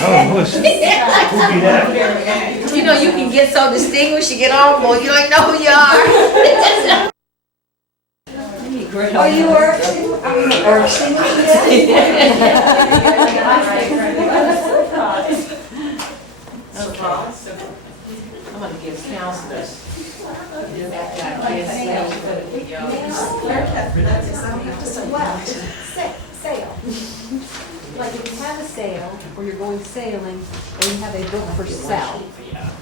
You know, you can get so distinguished, you get on board, you don't even know who you are. Oh, you were? Irksing? I'm gonna give counselors. Sale. Like if you have a sale, or you're going sailing, or you have a book for sale,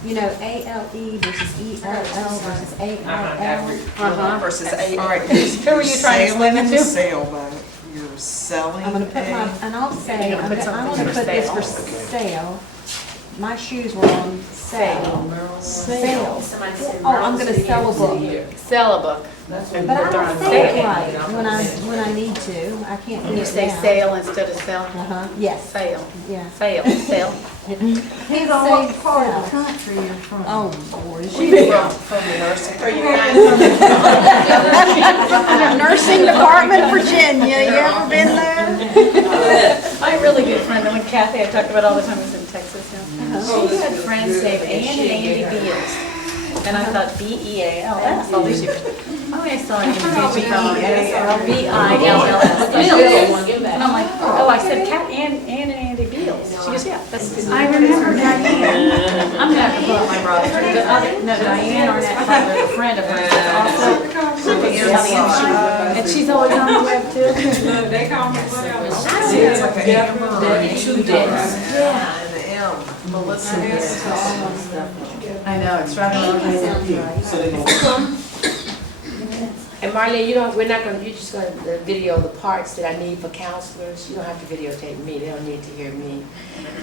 you know, ALE versus ELL versus AIL. Versus A. All right, who are you trying to explain it to? Sale, but you're selling. I'm gonna put my, and I'll say, I'm gonna put this for sale. My shoes were on sale. Sale. Oh, I'm gonna sell a book. Sell a book. But I don't say it right when I need to. I can't do And you it say now. sale instead of sell? Yes. Sale. Yeah. Sale. Sale. Can't say part of the sell. country you're from? Oh, Lord. From the nursing. Nursing Department, Virginia. You ever been there? My really good friend, the one Kathy I talked about all the time, was in Texas now. She had friends named Ann and Andy Beals. And I thought B-E-A-L-S, all these years. Oh, I saw an invitation from B-I-L-L-S. And I'm like, oh, I said Ann and Andy Beals. She goes, yeah, that's, I remember Diane. I'm gonna have to pull up my brother. No, Diane Arnett, a friend of hers, also in the industry. And she's always on the web too. They call me whatever. Yeah. Melissa. I know, it's right on. And Marlene, we're not gonna, you're just gonna video the parts that I need for counselors. You don't have to videotape me, they don't need to hear me.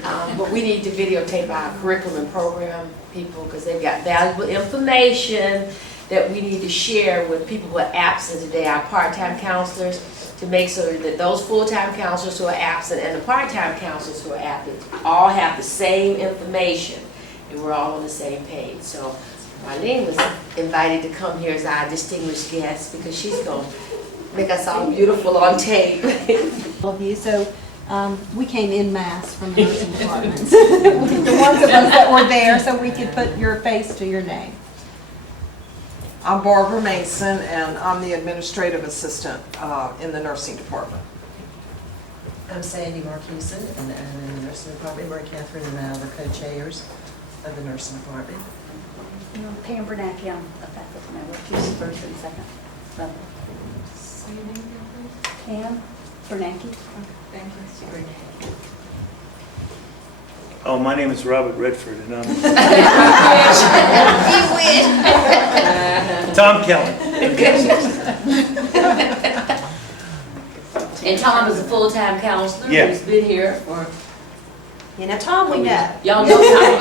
But we need to videotape our curriculum and program people, because they've got valuable information that we need to share with people who are absent today, our part-time counselors, to make sure that those full-time counselors who are absent and the part-time counselors who are absent all have the same information, and we're all on the same page. So Marlene was invited to come here as our distinguished guest because she's going to make us all beautiful on tape. All of you, so we came in mass from the nursing departments. The ones of us that were there, so we could put your face to your name. I'm Barbara Mason, and I'm the administrative assistant in the nursing department. I'm Sandy Marqueson, and I'm in the nursing department. We're Catherine and I are the co-chairs of the nursing department. Pam Bernanke, I'm a faculty member. She's first and second level. Pam Bernanke. Thank you. Oh, my name is Robert Redford, and I'm Tom Kelly. And Tom is a full-time counselor who's been here for, You know, Tom, we know. y'all know Tom.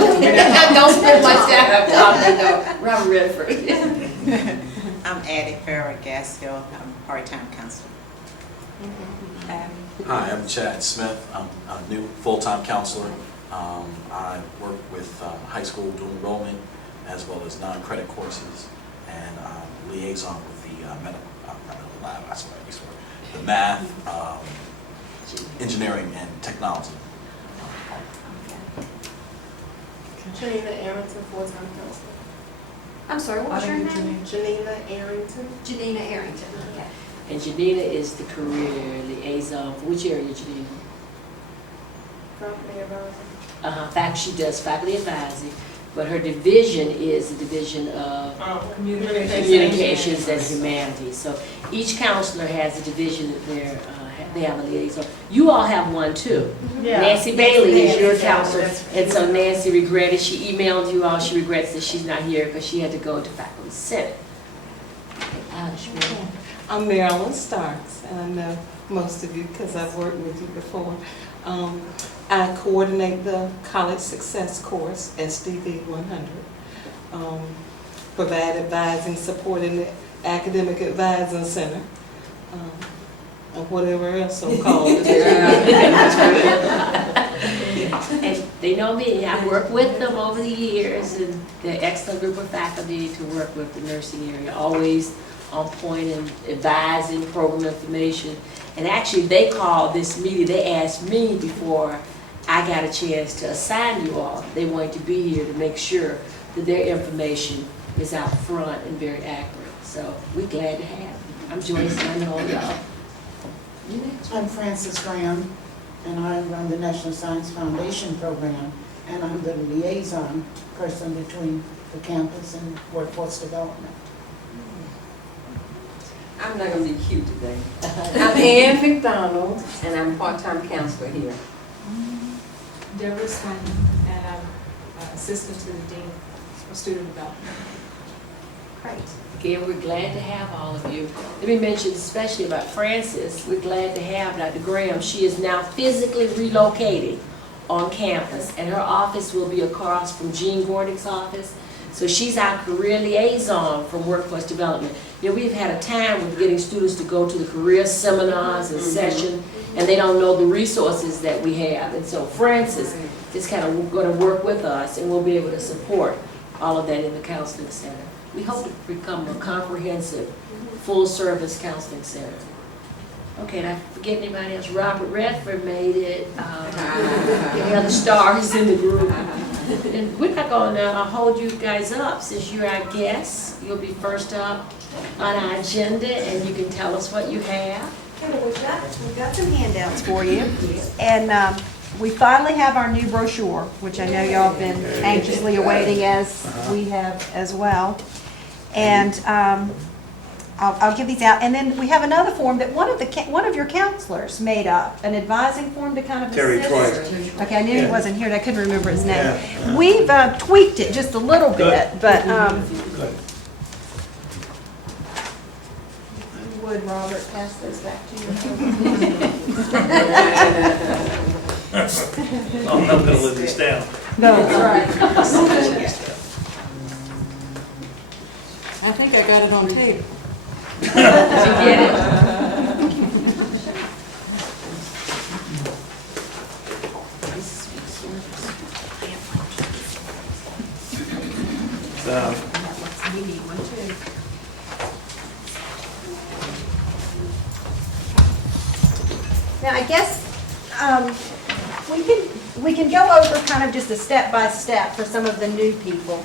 Don't spend much time on Tom, I know. Robert Redford. I'm Addie Farrah Gaskill. I'm a part-time counselor. Hi, I'm Chad Smith. I'm a new full-time counselor. I work with high school dual enrollment as well as non-credit courses, and liaison with the the math, engineering, and technology. Janina Arrington, full-time counselor. I'm sorry, what was your name? Janina Arrington. Janina Arrington. Okay. And Janina is the career liaison. For which area, Janina? Faculty advisor. She does faculty advising, but her division is the division of communications and humanities. So each counselor has a division that they have a liaison. You all have one too. Yeah. Nancy Bailey is your counselor, and so Nancy regretted, she emailed you all, she regrets that she's not here because she had to go to faculty senate. I'm Marilyn Starks, and I know most of you because I've worked with you before. I coordinate the College Success course, SDV 100. Provide advising support in the Academic Advising Center, and whatever else I'm called. And they know me, I've worked with them over the years, and they're an excellent group of faculty to work with the nursing area, always on point and advising program information. And actually, they called this meeting, they asked me before I I got a chance to assign you all. They wanted to be here to make sure that their information is out front and very accurate. So we're glad to have you. I'm Joyce, and I know y'all. I'm Frances Graham, and I run the National Science Foundation program, and I'm the liaison person between the campus and workforce development. I'm not gonna be cute today. I'm Ann McDonald, and I'm part-time counselor here. Deborah Swanton, and I'm assistant to the Dean of Student Development. Great. Again, we're glad to have all of you. Let me mention especially about Frances. We're glad to have Dr. Graham. She is now physically relocating on campus, and her office will be across from Jean Gordick's office. So she's our career liaison from workforce development. You know, we've had a time with getting students to go to the career seminars and sessions, and they don't know the resources that we have. And so Frances is kind of going to work with us, and we'll be able to support all of that in the counseling center. We hope to become a comprehensive, full-service counseling center. Okay, did I forget anybody else? Robert Redford made it. Any other stars in the group? And we're not going to hold you guys up since you're our guests. You'll be first up on our agenda, and you can tell us what you have. Okay, well, we've got some handouts for you. And we finally have our new brochure, which I know y'all have been anxiously awaiting, as we have as well. And I'll give these out. And then we have another form that one of your counselors made up, an advising form to kind of Terry assist. Troy. Okay, I knew he wasn't here, and I couldn't remember his name. Yeah. We've tweaked it just a little bit, but Good. would Robert pass those back to you? I'm not gonna live this down. No, that's right. I think I got it on tape. Did you get it? We need one too. Now, I guess we can go over kind of just a step by step for some of the new people.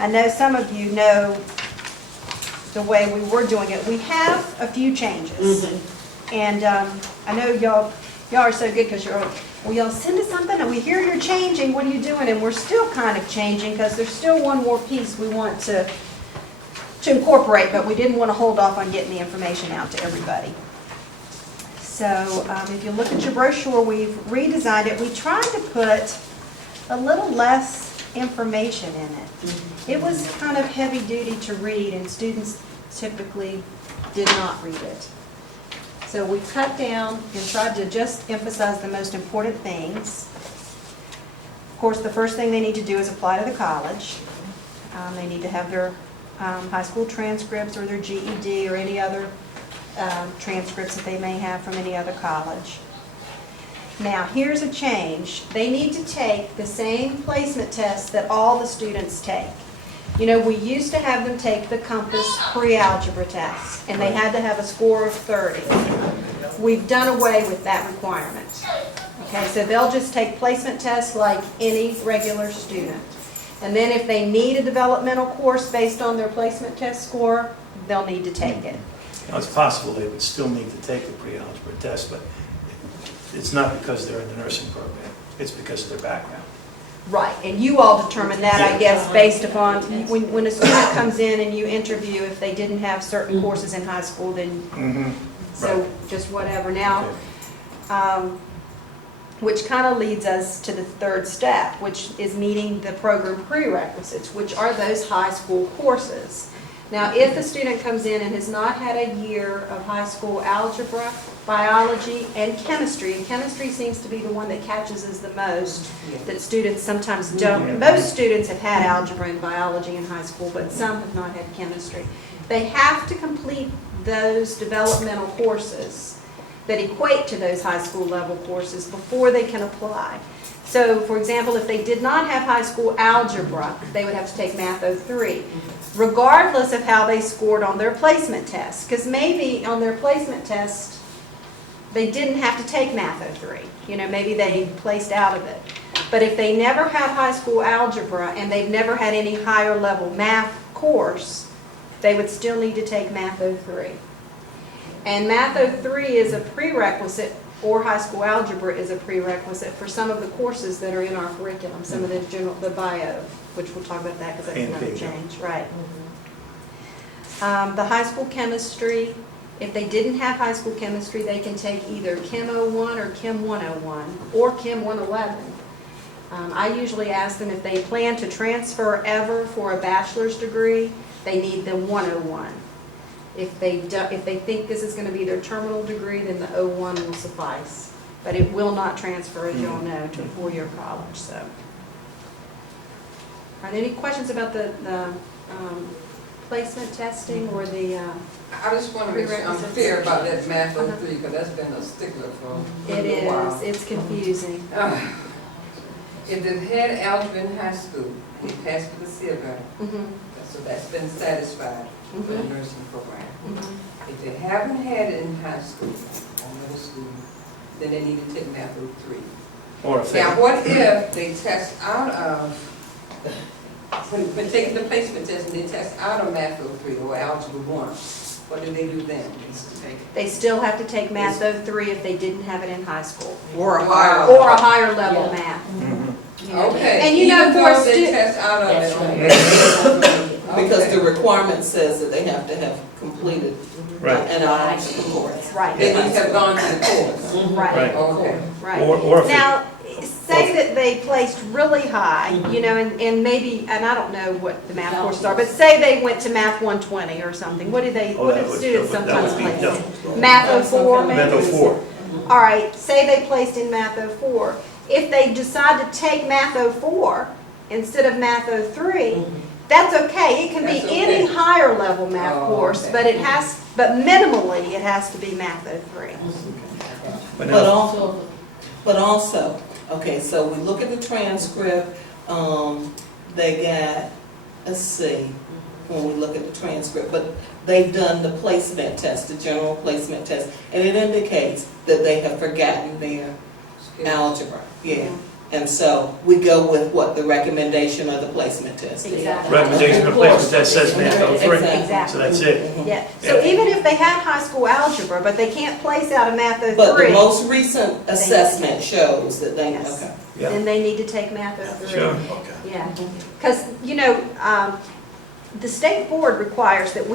I know some of you know the way we were doing it. We have a few changes, and I know y'all are so good because you're, well, y'all send us something and we hear you're changing. What are you doing? And we're still kind of changing because there's still one more piece we want to incorporate, but we didn't want to hold off on getting the information out to everybody. So if you look at your brochure, we've redesigned it. We tried to put a little less information in it. It was kind of heavy duty to read, and students typically did not read it. So we cut down and tried to just emphasize the most important things. Of course, the first thing they need to do is apply to the college. They need to have their high school transcripts or their GED or any other transcripts that they may have from any other college. Now, here's a change. They need to take the same placement tests that all the students take. You know, we used to have them take the Compass pre-algebra test, and they had to have a score of 30. We've done away with that requirement. Okay, so they'll just take placement tests like any regular student. And then if they need a developmental course based on their placement test score, they'll need to take it. Now, it's possible they would still need to take the pre-algebra test, but it's not because they're in the nursing program. It's because of their background. Right, and you all determine that, I guess, based upon, when a student comes in and you interview, if they didn't have certain courses in high school, then, so just whatever. Now, which kind of leads us to the third step, which is meeting the program prerequisites, which are those high school courses. Now, if a student comes in and has not had a year of high school algebra, biology, and chemistry seems to be the one that catches us the most, that students sometimes don't. Most students have had algebra and biology in high school, but some have not had chemistry. They have to complete those developmental courses that equate to those high school level courses before they can apply. So, for example, if they did not have high school algebra, they would have to take Math 03, regardless of how they scored on their placement test. Because maybe on their placement test, they didn't have to take Math 03. You know, maybe they placed out of it. But if they never had high school algebra and they've never had any higher level math course, they would still need to take Math 03. And Math 03 is a prerequisite, or high school algebra is a prerequisite for some of the courses that are in our curriculum, some of the bio, which we'll talk about that because that's another change, right. The high school chemistry, if they didn't have high school chemistry, they can take either Chem 01 or Chem 101 or Chem 111. I usually ask them if they plan to transfer ever for a bachelor's degree, they need the 101. If they think this is going to be their terminal degree, then the 01 will suffice. But it will not transfer, as you all know, to a four-year college. So, are there any questions about the placement testing or the? I just want to make sure I'm clear about that Math 03, because that's been a stickler for a while. It's confusing. If they've had algebra in high school, and they passed with the silver, so that's been satisfied for the nursing program. If they haven't had it in high school or middle school, then they need to take Math 03. Or if Now, what if they test out of, when taking the placement test and they test out of Math 03 or Algebra 1, what do they do then? They still have to take Math 03 if they didn't have it in high school. Or a higher level math. Okay. And you know, even for though they stu- test out of it. Because the requirement says that they have to have completed an algebra course. Right. They need to have gone to the course. Right. Okay. Right. Or if Now, say that they placed really high, you know, and maybe, and I don't know what the math courses are, but say they went to Math 120 or something. What did students sometimes place? Math 04 maybe? Math 04. All right, say they placed in Math 04. If they decide to take Math 04 instead of Math 03, that's okay. It can be any higher level math course, but but minimally it has to be Math 03. But also, okay, so we look at the transcript, they got a C when we look at the transcript, but they've done the placement test, the general placement test, and it indicates that they have forgotten their algebra. Yeah. And so we go with what the recommendation of the placement test is. Exactly. Recommendation of placement test says Math 03. Exactly. So that's it. Yeah. So even if they had high school algebra, but they can't place out of Math 03. But the most recent assessment shows that they, Yes. okay. Then they need to take Math 03. Sure. Yeah. Because, you know, the state board requires that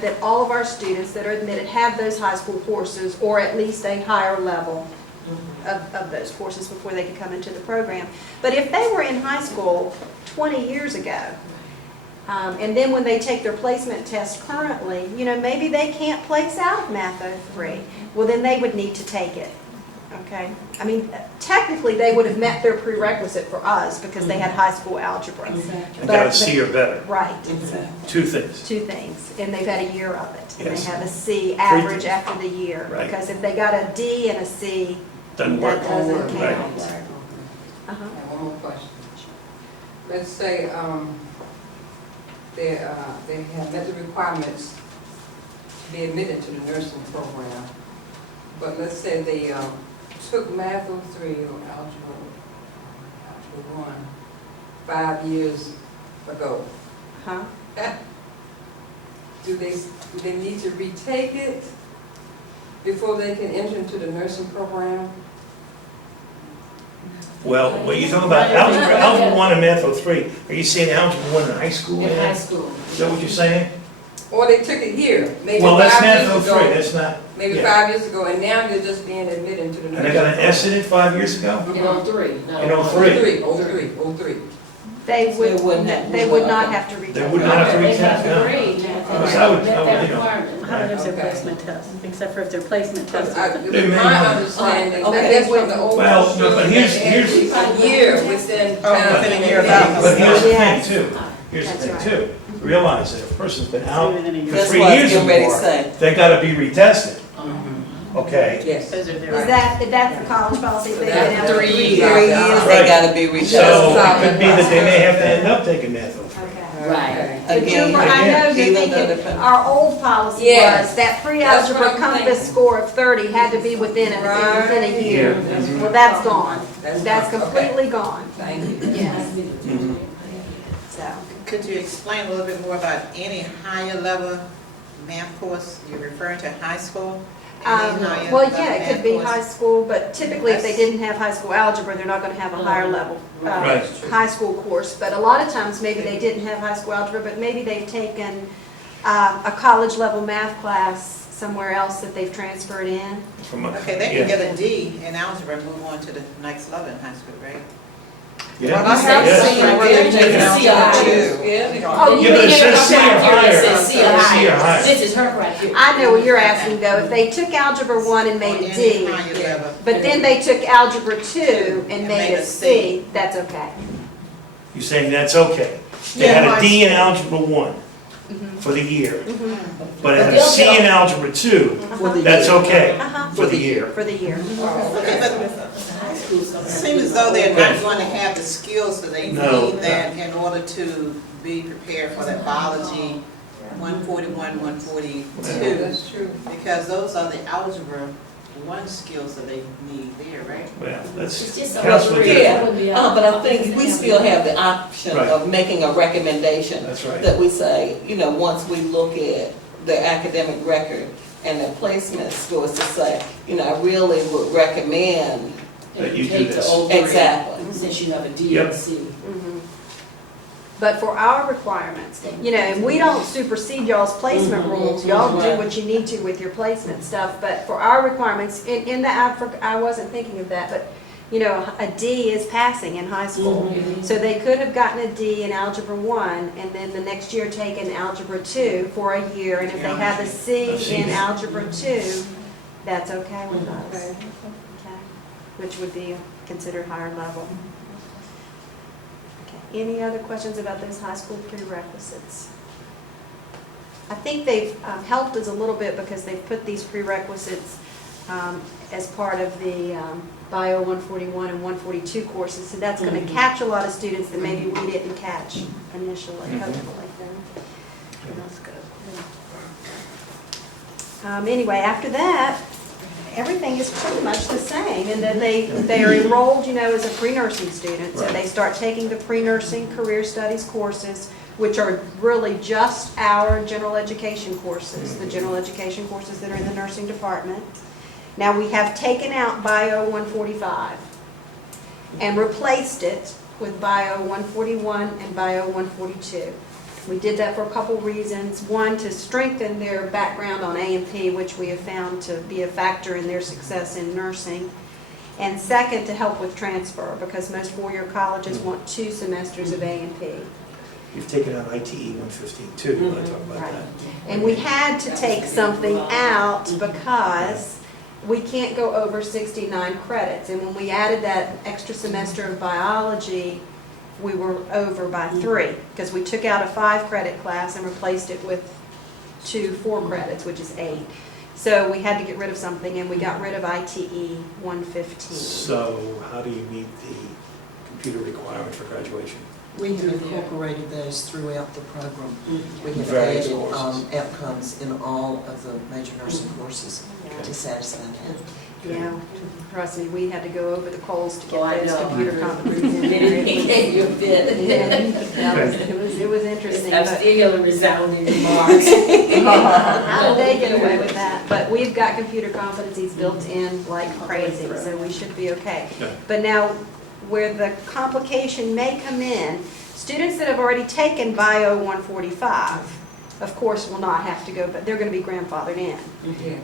that all of our students that are admitted have those high school courses or at least a higher level of those courses before they could come into the program. But if they were in high school 20 years ago, and then when they take their placement test currently, you know, maybe they can't place out of Math 03. Well, then they would need to take it. Okay? I mean, technically they would have met their prerequisite for us because they had high school algebra. And got a C or better. Right. Two things. Two things, and they've had a year of it. And Yes. they have a C average after the year. Right. Because if they got a D and a C, Doesn't work. that doesn't Right. count. I have one more question. Let's say they have met the requirements to be admitted to the nursing program, but let's say they took Math 03 or Algebra 1 5 years ago. Huh? Do they need to retake it before they can enter into the nursing program? Well, what you're talking about, Algebra 1 and Math 03, are you saying Algebra 1 in high school? In high school. Is that what you're saying? Or they took it here, maybe Well, that's 5 years Math 03, ago. that's not. Maybe yeah. 5 years ago, and now they're just being admitted into the nursing And they got an S in it 5 years ago? In 03. In 03. 03. They would not have to retake. They would not have to retake, no. I would, you know. How does their placement test, except for if their placement test They may My not. understanding, Okay. that's from the old. Well, no, but here's- A year within. within a year of But here's the thing Yes. too, here's the That's thing too. Realize that if a person's been out within a year. for That's 3 what I was years or getting ready to more, say. they gotta be retested. Okay? Yes. Those are their. Is that's the college policy? If they've been That's out 3 years. 3 years, they Right. gotta be retested. So it could be that they may have to end up taking Math 03. Okay. Right. But Again, you're, I know you're even though thinking, the- our old policy Yes. was that pre-algebra That's what I'm compass thinking. score of 30 had to be within a year. Well, that's gone. That's completely gone. Thank you. Yes. Mhm. So, Could you explain a little bit more about any higher level math course? You're referring to high school? Any higher well, level yeah, it could math be course? high school, but typically if they didn't have high school algebra, they're not gonna have a higher level, Right. high school course. But a lot of times, maybe they didn't have high school algebra, but maybe they've taken a college level math class somewhere else that they've transferred in. From a- Okay, they yeah. can get a D in algebra and move on to the next level in high school, right? Yeah. I have Yeah. seen where they've taken algebra too. Oh, Yeah, you but mean it says C or higher. It says C or C or higher. higher. This is her criteria. I know what you're asking though, if they took algebra 1 and made a Any D, higher level. but then they took algebra 2 and made a C, that's okay. You're saying that's okay? They Yeah, had a high D in school. algebra 1 for the year, but had a they'll C get in algebra 2, that's okay for the year. For the year. Okay, but it seems as though they're not going to have the skills that they No. need then in order to be prepared for that biology 141, 142. That's true. Because those are the algebra 1 skills that they need there, right? Well, that's It's just a Councilman little Gifford. bit. But I think we still have the option Right. of making a recommendation. That's right. That we say, once we look at their academic record and their placement scores, to say, I really would recommend. That you do Take the this. old grade, Exactly. Since you have a D Yep. and C. Mhm. But for our requirements, and we don't supersede y'all's placement rules, y'all do what you need to with your placement stuff, but for our requirements, in the Africa, I wasn't thinking of that, but, a D is passing in high school. So they could have gotten a D in algebra 1, and then the next year taken algebra 2 for a year, and if they have a C in algebra 2, that's okay with us. Okay. Which would be considered higher level. Okay. Any other questions about those high school prerequisites? I think they've helped us a little bit because they've put these prerequisites as part of the Bio 141 and 142 courses, so that's going to catch a lot of students that maybe we didn't catch initially, hopefully. That's good. Anyway, after that, everything is pretty much the same, and then they are enrolled, as a pre-nursing student. So they start taking the pre-nursing career studies courses, which are really just our general education courses, the general education courses that are in the nursing department. Now, we have taken out Bio 145 and replaced it with Bio 141 and Bio 142. We did that for a couple reasons. One, to strengthen their background on A&P, which we have found to be a factor in their success in nursing. And second, to help with transfer, because most four-year colleges want 2 semesters of A&P. You've taken out ITE 115 too, you want to talk about Right. that? And we had to take something out because we can't go over 69 credits. And when we added that extra semester of biology, we were over by 3, because we took out a 5-credit class and replaced it with 2 4 credits, which is 8. So we had to get rid of something, and we got rid of ITE 115. So how do you meet the computer requirement for graduation? We have incorporated those throughout the program. We have Various added courses. outcomes in all of the major nursing courses to satisfy that. Yeah, trust me, we had to go over the coals to Oh, I get those know. computer competencies in They there. gave you a bit. It was interesting. I'm but- still hearing resounding remarks. How did they get away with that? But we've got computer competencies built in like crazy, so we should be okay. Yeah. But now, where the complication may come in, students that have already taken Bio 145, of course, will not have to go, but they're going to be grandfathered in.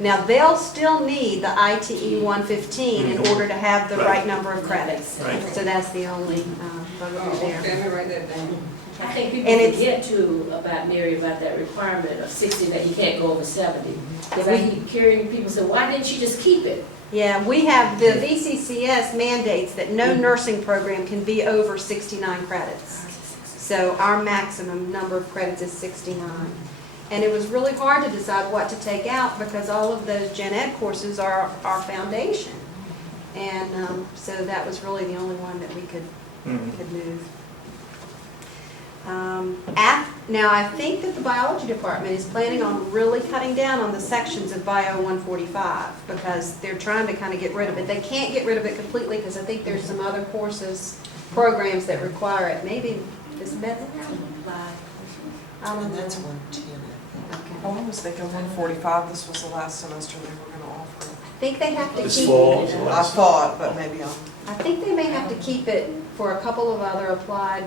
Now, they'll still need the ITE 115 in order to have the right number of credits. Right. So that's the only bugaboo there. Okay, let me write that down. I think people And it's- forget too about Mary about that requirement of 60 that you can't go over 70. Because I keep hearing people say, why didn't you just keep it? Yeah, we have, the VCCS mandates that no nursing program can be over 69 credits. So our maximum number of credits is 69. And it was really hard to decide what to take out because all of those gen ed courses are our foundation. And so that was really the only one that we could move. Now, I think that the biology department is planning on really cutting down on the sections of Bio 145 because they're trying to kind of get rid of it. They can't get rid of it completely because I think there's some other courses, programs that require it. Maybe this method apply. And that's 110. I was thinking 145, this was the last semester they were gonna offer. I think they have to This keep fall is it. the I last. thought, but maybe I'm. I think they may have to keep it for a couple of other applied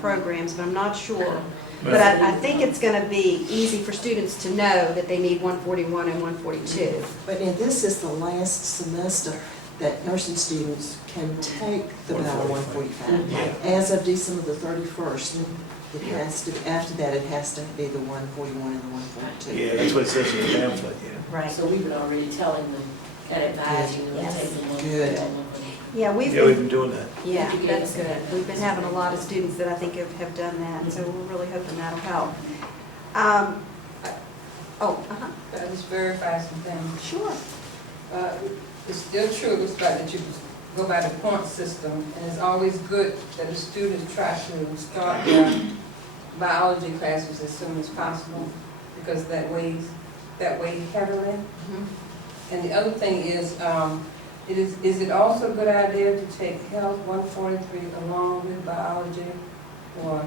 programs, but I'm not sure. But I think it's going to be easy for students to know that they need 141 and 142. But now this is the last semester that nursing students can take the Bio 145. Yeah. As of December the 31st, it has to, after that, it has to be the 141 and the 142. Yeah, that's what it says in the pamphlet, yeah. Right. So we've been already telling them and advising them to Yes. take them on. Good. Yeah, we've Yeah, we've been, been doing that. yeah, that's good. We've been having a lot of students that I think have done that, so we're really hoping that'll help. Can I just verify some things? Sure. It's still true, it's about that you go by the point system, and it's always good that the students try to start their biology classes as soon as possible, because that weighs heavily. And the other thing is, is it also a good idea to take Health 143 along with biology? Or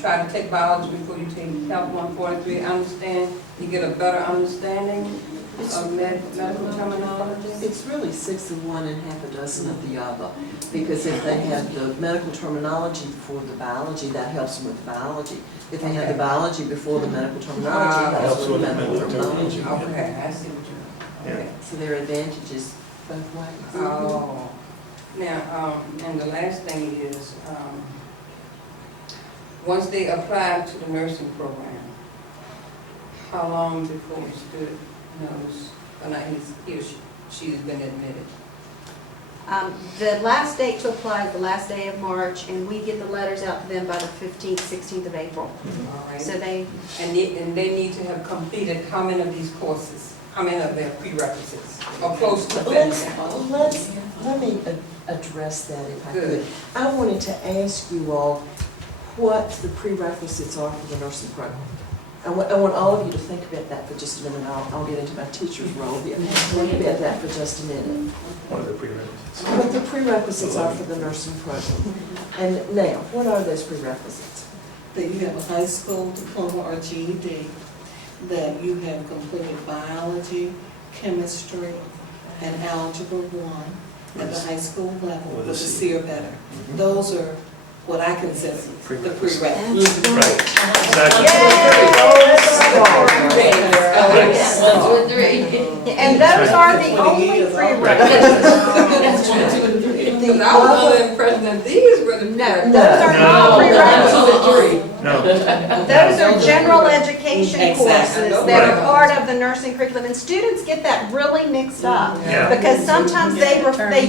try to take biology before you take Health 143? I understand you get a better understanding of medical terminology? It's really 6 of one and half a dozen of the other, because if they have the medical terminology before the biology, that helps them with biology. If they have the biology before the medical terminology, that helps with the medical terminology. Okay, I see what you're, okay. So there are advantages both ways. Oh, now, and the last thing is, once they apply to the nursing program, how long before the student knows, or not, he or she's been admitted? The last date to apply is the last day of March, and we get the letters out to them by the 15th, 16th of April. All right. So they, And they need to have completed how many of these courses? How many of their prerequisites? Or close to finishing? Let me address that if I Good. could. I wanted to ask you all what the prerequisites are for the nursing program. I want all of you to think about that for just a minute. I'll get into my teacher's role here. Think about that for just a minute. One of the prerequisites. What the prerequisites are for the nursing program. And now, what are those prerequisites? That you have a high school diploma or GED, that you have completed biology, chemistry, and algebra 1 at the high school level with a C or better. Those are what I consider the prerequisites. Right, exactly. and those are the only prerequisites. Because I was under the impression that these were the. No, those are not prerequisites. No, Those are general education Exactly. courses that are part of the nursing curriculum, and students get that really mixed up. Yeah. Because sometimes they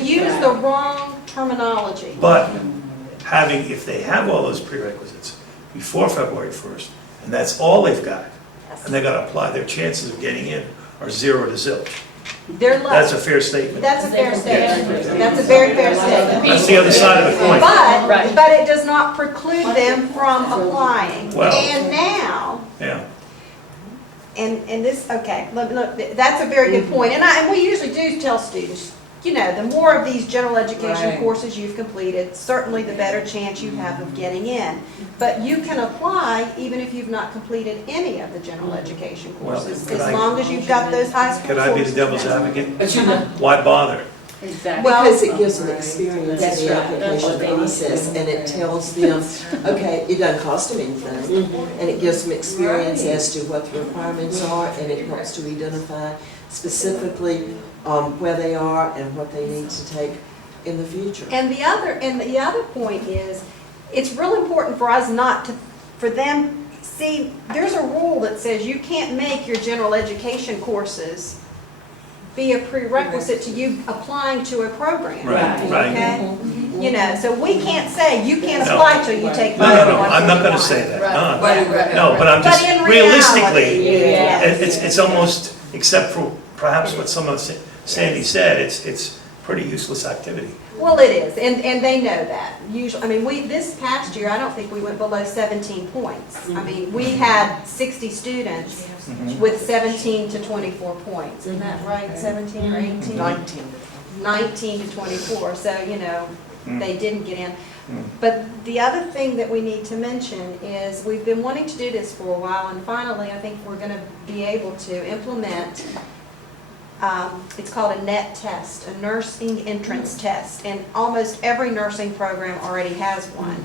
use the wrong terminology. but if they have all those prerequisites before February 1st, and that's all they've got, and they gotta apply, their chances of getting in are 0 to zilch. They're That's a lucky. fair statement. That's a fair statement. That's a very fair statement. That's the other side of the coin. But it does not preclude them from applying. Well- And now, Yeah, and this, okay, look, that's a very good point. And we usually do tell students, you know, the more of these general education Right. courses you've completed, certainly the better chance you have of getting in. But you can apply even if you've not completed any of the general education Well, courses, could as I- long as you've got those high school could courses. I be the devil's advocate? But you know, Why bother? Exactly. Well- because it gives them experience That's in the right. That's what application they need to process, do. and it tells them, okay, it doesn't cost them anything, and it gives them experience as to what the requirements are, and it helps to identify specifically where they are and what they need to take in the future. And the other point is, it's real important for us not to, for them, see, there's a rule that says you can't make your general education courses be a prerequisite to you applying to a program. Right, right. Okay? You know, so we can't say you can't No. apply till you take No, Bio no, no, I'm not gonna 141. say that. Right. No, but I'm But just, in realistically, reality, it's almost, except for perhaps what some of Sandy said, it's pretty useless activity. Well, it is, and they know that. Usually, I mean, this past year, I don't think we went below 17 points. I mean, we had 60 students with 17 to 24 points. Isn't that right, 17 or 18? 19 to 24, so, you know, they didn't get in. But the other thing that we need to mention is we've been wanting to do this for a while, and finally, I think we're going to be able to implement, it's called a NET test, a nursing entrance test, and almost every nursing program already has one.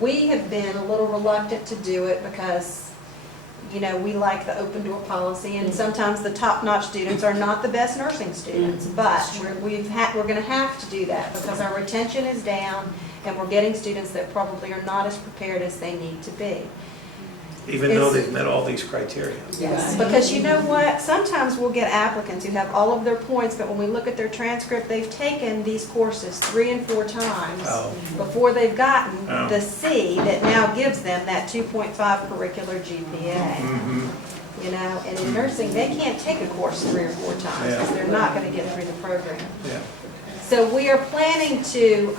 We have been a little reluctant to do it because, you know, we like the open door policy, and sometimes the top-notch students are not the best nursing students, but we're going to have to do that because our retention is down, and we're getting students that probably are not as prepared as they need to be. Even though they've met all these criteria. Yes, because you know what? Sometimes we'll get applicants who have all of their points, but when we look at their transcript, they've taken these courses 3 and 4 times before they've gotten the C that now gives them that 2.5 curricular GPA. You know, and in nursing, they can't take a course 3 or 4 times because they're not going to get through the program. So we are planning to,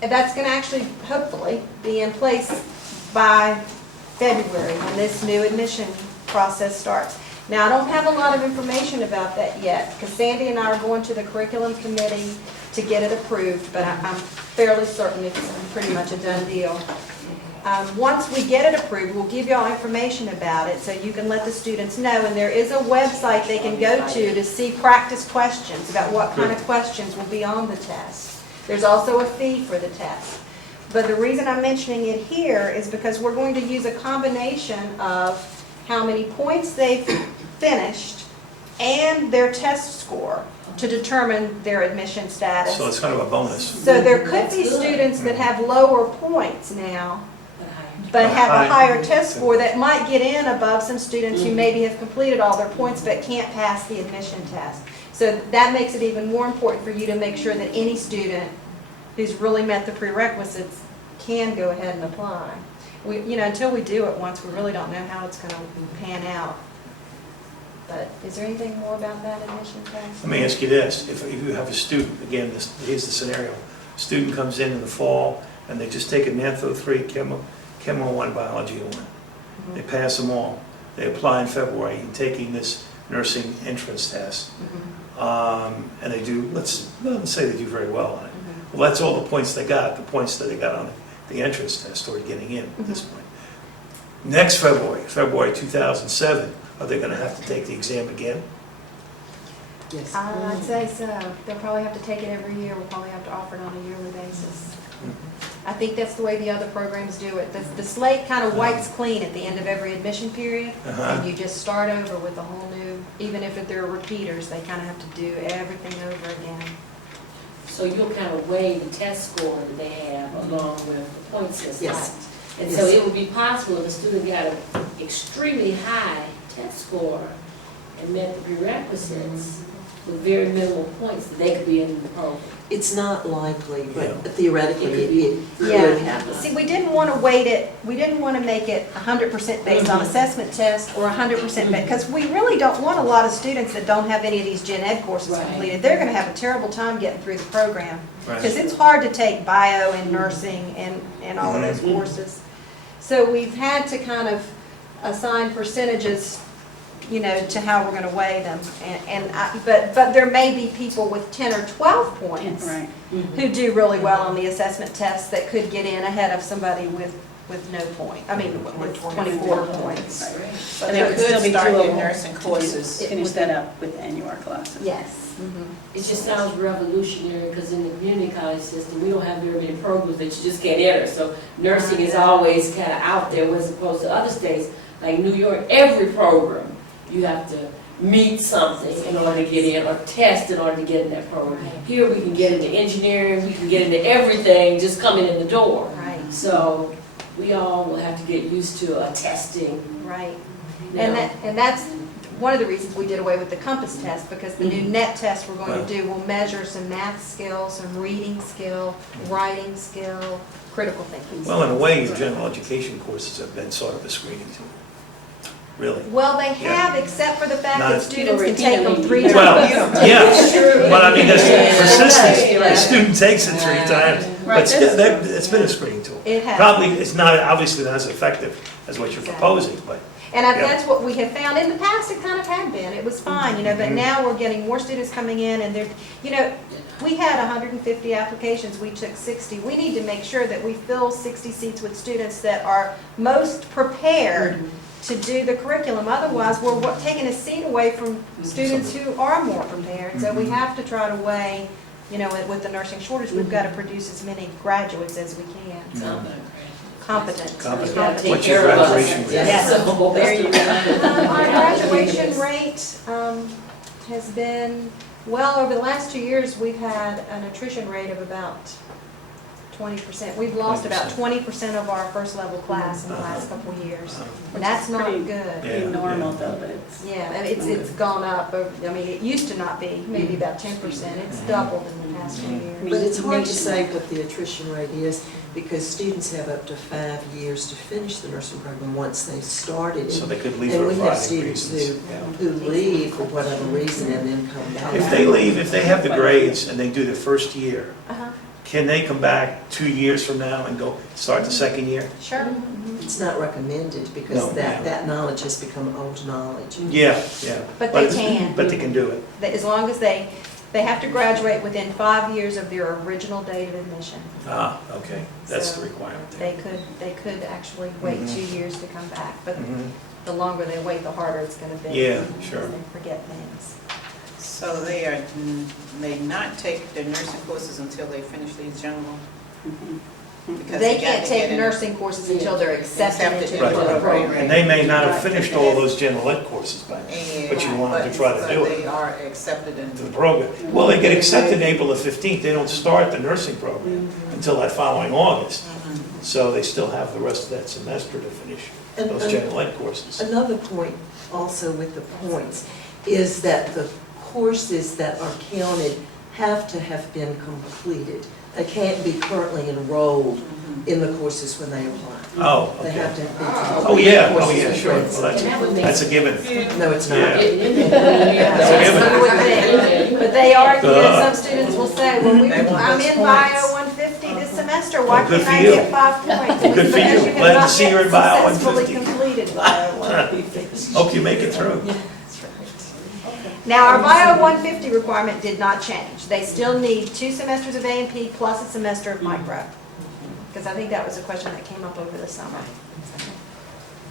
that's going to actually, hopefully, be in place by February when this new admission process starts. Now, I don't have a lot of information about that yet because Sandy and I are going to the curriculum committee to get it approved, but I'm fairly certain it's pretty much a done deal. Once we get it approved, we'll give you all information about it so you can let the students know, and there is a website they can go to see practice questions about what kind of questions will be on the test. There's also a fee for the test. But the reason I'm mentioning it here is because we're going to use a combination of how many points they've finished and their test score to determine their admission status. So it's kind of a bonus. So there could be students that have lower points now, but have a higher test score that might get in above some students who maybe have completed all their points but can't pass the admission test. So that makes it even more important for you to make sure that any student who's really met the prerequisites can go ahead and apply. We, you know, until we do it once, we really don't know how it's going to pan out. But is there anything more about that admission test? Let me ask you this, if you have a student, again, here's the scenario. Student comes in the fall and they just take a Math 03, Chem 1, Biology 1. They pass them all. They apply in February and taking this nursing entrance test. And they do, let's say they do very well on it. Well, that's all the points they got, the points that they got on the entrance test toward getting in at this point. Next February 2007, are they going to have to take the exam again? Yes. I'd say so. They'll probably have to take it every year. We'll probably have to offer it on a yearly basis. I think that's the way the other programs do it. The slate kind of wipes clean at the end of every admission period, and you just start over with a whole new, even if they're repeaters, they kind of have to do everything over again. So you'll kind of weigh the test score that they have along with the point system. Yes. And so it would be possible if a student got an extremely high test score and met the prerequisites with very minimal points, that they could be in the program. It's not likely, but theoretically it could happen. See, we didn't want to weight it, we didn't want to make it 100% based on assessment test or 100% based, because we really don't want a lot of students that don't have any of these gen ed courses completed. They're going to have a terrible time getting through the program. Because it's hard to take bio and nursing and all of those courses. So we've had to kind of assign percentages, you know, to how we're going to weigh them. But there may be people with 10 or 12 points who do really well on the assessment test that could get in ahead of somebody with no point. I mean, with 24 points. But they could still be start your nursing courses. Finish that up with the NUR classes. Yes. It just sounds revolutionary because in the community college system, we don't have very many programs that you just can't enter. So nursing is always kind of out there as opposed to other states like New York. Every program, you have to meet something in order to get in or test in order to get in that program. Here we can get into engineering, we can get into everything just coming in the door. Right. So we all will have to get used to testing. Right. And that's one of the reasons we did away with the compass test, because the new NET test we're going to do will measure some math skill, some reading skill, writing skill, critical thinking. Well, in a way, your general education courses have been sort of a screening tool. really. Well, they Yeah. have, except for the fact Not that as students people can take them repeatedly 3 do it. times. Well, yeah, but I mean, there's persistence, Yeah. the student takes it 3 times, Right, but still, that's that, true. it's been a screening tool. It has. Probably, it's not, obviously not as effective as what you're Exactly. proposing, but, And Yeah. that's what we have found. In the past, it kind of had been. It was fine, but Mhm. now we're getting more students coming in and they're, we had 150 applications, we took 60. We need to make sure that we fill 60 seats with students that are most prepared to do the curriculum. Otherwise, we're taking a seat away from students who are more prepared. So we have to try to weigh, with the nursing shortage, we've got to produce as many graduates as we can. So competent. competent. What's your graduation rate? Yes. There you go. Our graduation rate has been, well, over the last 2 years, we've had an attrition rate of about 20%. We've lost about 20% of our first level class in the last couple of years. And that's not Pretty- good. Pretty Yeah, normal yeah. though, but it's. Yeah, and it's gone up. I mean, it used to not be, maybe about 10%. It's doubled in the past 2 years. But it's hard to say what the attrition rate is, because students have up to 5 years to finish the nursing program once they've started. So they could leave And for a we have variety of students reasons. who leave for whatever reason and then come back. If they leave, if they have the grades and they do the first year, Uh-huh, can they come back 2 years from now and go start the second year? sure. It's not recommended No, because yeah. that knowledge has become old knowledge. Yeah, yeah. But they can. But they can do it. That as long as they have to graduate within 5 years of their original date of admission. Ah, okay, that's the So requirement there. They could actually wait Mhm. 2 years to come back, but Mhm. the longer they wait, the harder it's gonna be. Yeah, sure. Because they forget things. So they may not take their nursing courses until they finish these general? Because They got can't to take get in- nursing courses until they're accepted Accepted into Right, the into the program. program. And they may not have Right. finished all those general ed courses by then, but you want them to try to do But it they are accepted to the in. program. Well, they get accepted April the 15th, they don't start the nursing program until that following August. So they still have the rest of that semester to finish And- those and- general ed courses. Another point also with the points is that the courses that are counted have to have been completed. They can't be currently enrolled in the courses when they apply. Oh, They okay. have to have been Oh, completed. yeah, courses sure. with Well, grades. that's a given. No, it's not. Yeah. That's a given. what we would think. But they are, Duh. some students will say, well, They want I'm those in Bio points. 150 this semester, why Well, good can't I for you. get 5 points? And we Good for say, you. "Because Glad to have see not you're in yet Bio successfully 150." completed Bio 150. Hope you make it through. Now, our Bio 150 requirement did not change. They still need 2 semesters of A&P plus a semester of micro. Because I think that was a question that came up over the summer.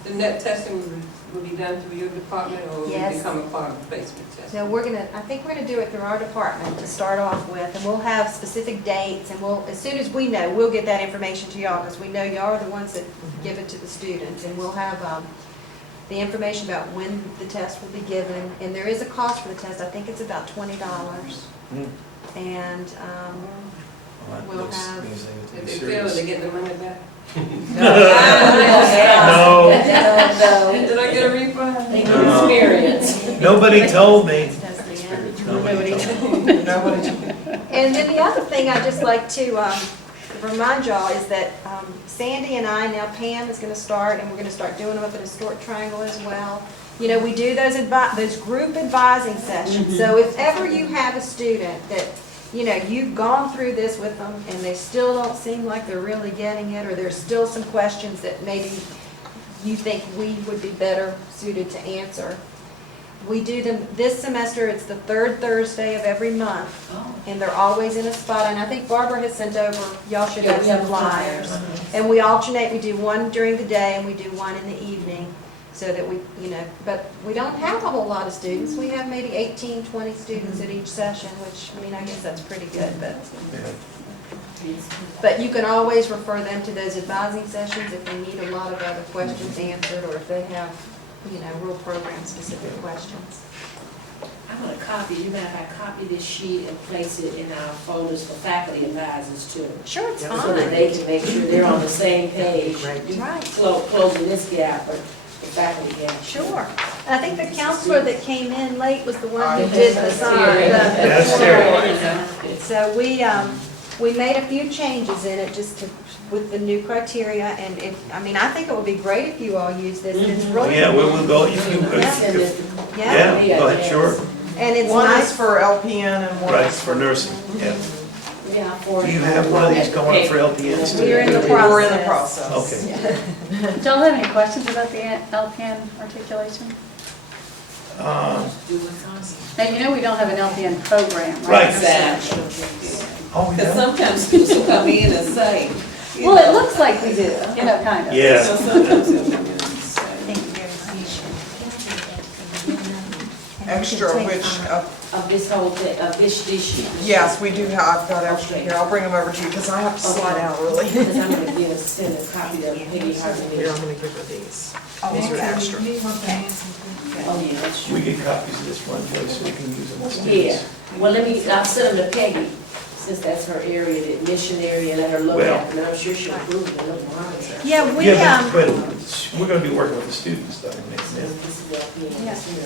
The net testing will be done through your department, or will Yes. it become a part of placement testing? So I think we're gonna do it through our department to start off with, and we'll have specific dates, and as soon as we know, we'll get that information to y'all, because we know y'all are the ones that give it to the students, and we'll have, the information about when the test will be given, and there is a cost for the test, I think it's about $20. Hmm. And, Well, that We'll looks- have- means they If would they be fail, serious. they get the money back? No, Did I get a refund? They No. need experience. nobody told me. Nobody Nobody told me. And then the other thing I'd just like to remind y'all is that Sandy and I, now Pam is going to start, and we're going to start doing them up at Historic Triangle as well. You know, we do those group advising sessions. So if ever you have a student that, you've gone through this with them and they still don't seem like they're really getting it, or there's still some questions that maybe you think we would be better suited to answer, we do them this semester. It's the 3rd Thursday of every month, and they're always in a spot. And I think Barbara has sent over, y'all should have some flyers. And we alternate, we do one during the day and we do one in the evening, so that we, but we don't have a whole lot of students. We have maybe 18, 20 students at each session, which, I guess that's pretty good, but you can always refer them to those advising sessions if they need a lot of other questions answered, or if they have, real program-specific questions. I'm gonna copy, you mind if I copy this sheet and place it in our folders for faculty advisors too? Sure, it's So that fine. they can make sure they're on the same page, Right. closing this gap, or the faculty gap. Sure. And I think the counselor that came in late was the one who Oh, did the sign. That's So we made a few changes in it just to, with the new criteria, and I mean, I think it would be great if you all use this, and it's really. Yeah, we'll go, if you, yeah, go ahead, sure. And it's One is nice, for LPN and one Right, is for nursing, yeah. Yeah, Do you have one of these going up for LPNs too? we're in the We're in the process. process. Okay. Y'all have any questions about the LPN articulation? Now, you know we don't have an LPN program, right? Right. Exactly. Oh, we Because do? sometimes people come in and say. you Well, it know, looks like we do, you know, kind of. Yeah. So sometimes they'll come in and say. Extra, which, Of this whole thing, of this sheet. yes, we do have, I've got extra here. I'll bring them over to you because I have to slide out really. Because I'm gonna give, send a copy of Peggy Harvey. Here, I'm gonna give her these. These are extra. Oh, yeah, that's true. We get copies of this one, Joyce, so we can use them with Yeah, students. well, I'll send them to Peggy, since that's her area, the admission area, let her look Well- at it, and I'm sure she'll approve it, look monitor. Yeah, we, Yeah, but we're gonna be working with the students though, next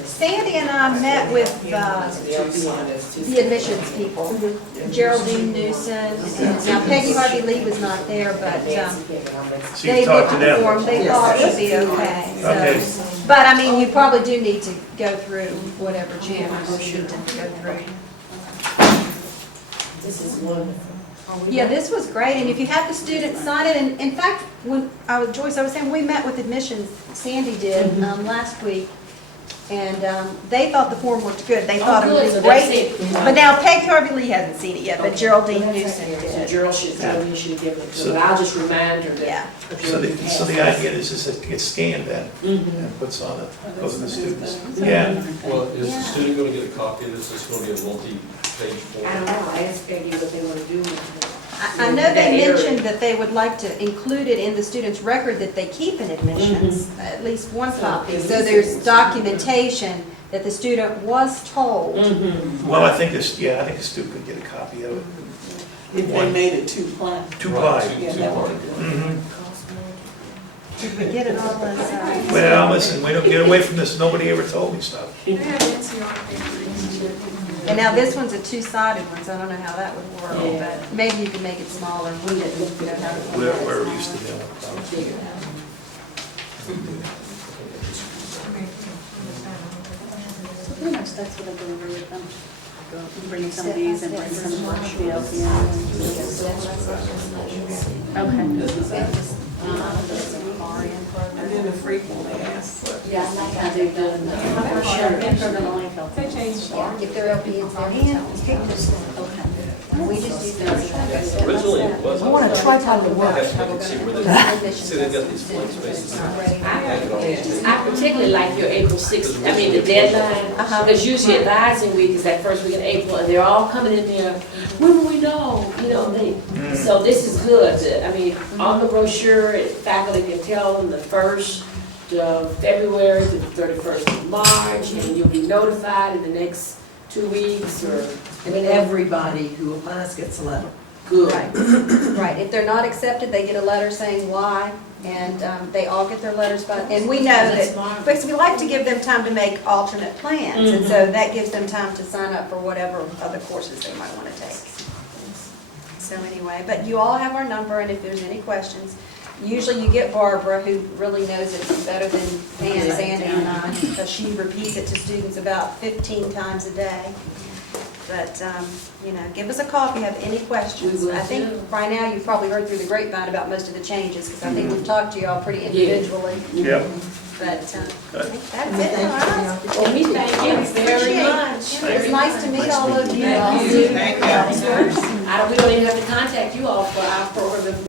Sandy and I met with, the admissions people, Geraldine Newsom, and now Peggy Harvey Lee was not there, but, So they you talked looked to at the them? form, they thought it would be okay, Okay. so. But, I mean, you probably do need to go through whatever channels you need to go through. This is wonderful. Yeah, this was great, and if you have the students sign it, and in fact, when, Joyce, I was saying, we met with admissions, Sandy did, last week, and, they thought the form looked good, they thought it good, was so that's great. it. But now Peggy Harvey Lee hasn't seen it yet, but Okay. Geraldine Newsom So did. Gerald should, you should give it to So- her, but I'll just remind her that. Yeah. So the idea is just it gets scanned then and puts on it, goes to the students. Yeah, Well, is the student going to get a copy of this? It's going to be a multi-page form? I don't know, I asked Peggy what they wanna do with it. I know they mentioned that they would like to include it in the student's record that they keep in admissions, at least one copy. So there's documentation that the student was told. well, I think this, I think the student could get a copy of it. If they made it too plain. Too Right, wide. Yeah, that would be good. Mhm. Did we get it all inside? Well, listen, we don't get away from this, nobody ever told me stuff. And now this one's a two-sided one, so I don't know how that would work, Yeah. but maybe you can make it smaller. We didn't know how to do that. We're used to doing it. So pretty much that's what I'm going to do with them. Bring some of these and bring some more shields, Okay. And then the frequent they ask for. Yeah, I do good. They changed. Yeah, if they're LPNs, they're hands. We just use those. Originally, it was. We want a tripod to work. I guess we can see where they, see they've got these blank spaces. I particularly like your April 6th, I mean, the deadline, because usually advising week is that first week in April, and they're all coming in there, when will we know, so this is good. I mean, on the brochure, faculty can tell them the 1st of February to the 31st of March, and you'll be notified in the next 2 weeks, or. And everybody who applies gets a letter. Good. Right, right. If they're not accepted, they get a letter saying why, and they all get their letters by, and we know That's that, smart. because we like to give them time to make alternate plans, and so that gives them time to sign up for whatever other courses they might want to take. So anyway, but you all have our number, and if there's any questions, usually you get Barbara, who really knows it better than Ann, Sandy, and I, because she repeats it to students about 15 times a day. But, give us a call if you have any questions. We will I think do. right now you've probably heard through the grapevine about most of the changes, because I think we've talked to you all pretty individually. Yep. But I think that's Thank it, you. all right? Well, we thank you very Appreciate it. much. It was nice to meet all of you. Thank you. Thank you. We don't even have to contact you all for our program